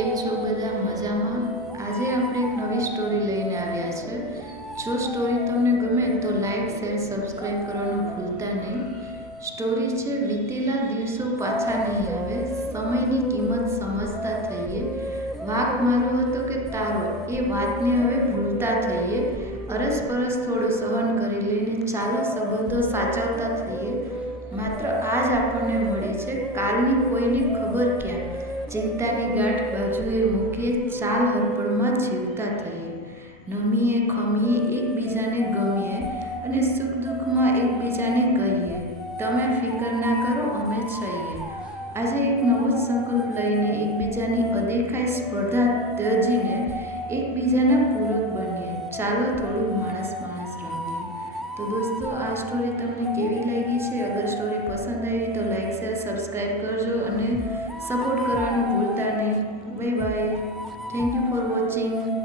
કેમ છો બધા મજામાં? આજે આપણે એક નવી સ્ટોરી લઈને આવ્યા છે. જો સ્ટોરી તમને ગમે તો લાઈક શેર સબસ્ક્રાઈબ કરવાનું ભૂલતા નહીં. સ્ટોરી છે વીતેલા દિવસો પાછા નહીં આવે, સમયની કિંમત સમજતા થઈએ. વાંક મારો હતો કે તારો એ વાતને હવે ભૂલતા થઈએ. અરસપરસ થોડું સહન કરી લઈને ચાલો સંબંધો સાચવતા થઈએ. માત્ર આજ આપણને મળી છે, કાલની કોઈને ખબર ક્યાં. ચિંતાની ગાંઠ બાજુએ મૂકીએ, ચાલ હરપળમાં જીવતા થઈએ. નમીએ ખમીએ એકબીજાને ગમીએ અને સુખ દુઃખમાં એકબીજાને કહીએ, તમે ફિકર ના કરો અમે છીએ. આજે એક નવો જ સંકલ્પ લઈને એકબીજાની અદેખાઈ સ્પર્ધા ત્યજીને એકબીજાના પૂરક બનીએ. ચાલો થોડું માણસ રમીએ. તો દોસ્તો, આ સ્ટોરી તમને કેવી લાગી છે? અગર સ્ટોરી પસંદ આવી તો લાઈક શેર સબસ્ક્રાઈબ કરજો અને સપોર્ટ કરવાનું ભૂલતા નહીં. Bye bye. Thank you for watching.